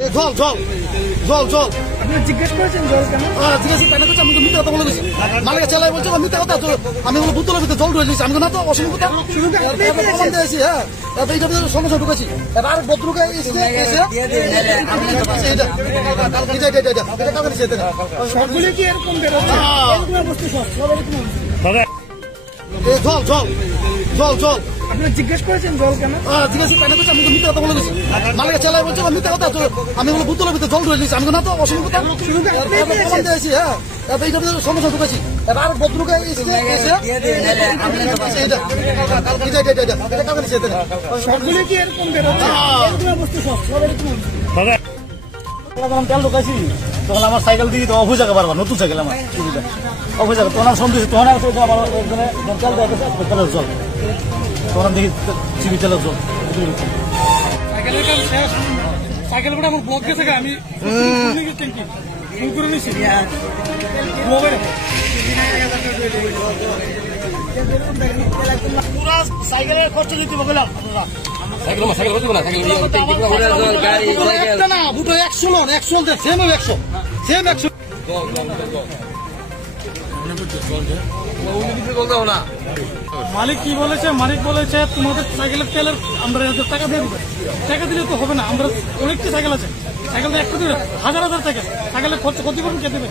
জল জল জল জল আপনি জিজ্ঞেস করেছেন জল কেন? জিজ্ঞাসা কেন করছে? আমি তো মিথ্যা কথা বলে দিচ্ছি। মালিক চেলাই বলছে মিথ্যা কথা। আমি ওগুলো বোতলের ভিতরে জল ঢুকে দিয়েছি। আমি না তো অসম্ভব কথা দিয়েছি। হ্যাঁ, এইটা সমস্যা ঢুকেছি। এবার ভদ্রকে সবগুলো কি এরকম বেরোচ্ছে? জল জল জল জল আপনি জিজ্ঞেস করেছেন জল কেন? জিজ্ঞাসা কেন করছে? আমি তো মিথ্যা কথা বলে দিচ্ছি। মালিক চেলাই বলছে মিথ্যা কথা। আমি ওগুলো বোতলের ভিতরে জল ঢুকে দিয়েছি। আমি না তো অসম্ভব কথা দিয়েছি। হ্যাঁ, এইটা সমস্যা ঢুকেছি। এবার ভদ্রকে সবগুলো কি এরকম বেরোচ্ছে? তেল ঢুকাইছি তখন আমার সাইকেল দিয়ে তো অফিস যাকে পারবা নতুন সাইকেল আমার অফিস যাবে তখন সন্দেশ তখন আমার তেল তেলের জল তখন দেখি চিবি তেলের জল সাইকেলের কাজ শেষ। সাইকেল করে আমার ব্লক গেছে। আমি ফুল করে নিয়েছি। পুরা সাইকেলের খরচ দিতে হবে না দুটো 100 লোন 100 সেম 100 সেম 100 মালিক কি বলেছে? মালিক বলেছে তোমাদের সাইকেলের তেলের আমরা টাকা দিয়ে দিবে। টাকা দিলে তো হবে না। আমরা অনেকটি সাইকেল আছে। সাইকেল একটা দিবে হাজার হাজার টাকা। সাইকেলের খরচ ক্ষতি করবেন কে দেবে?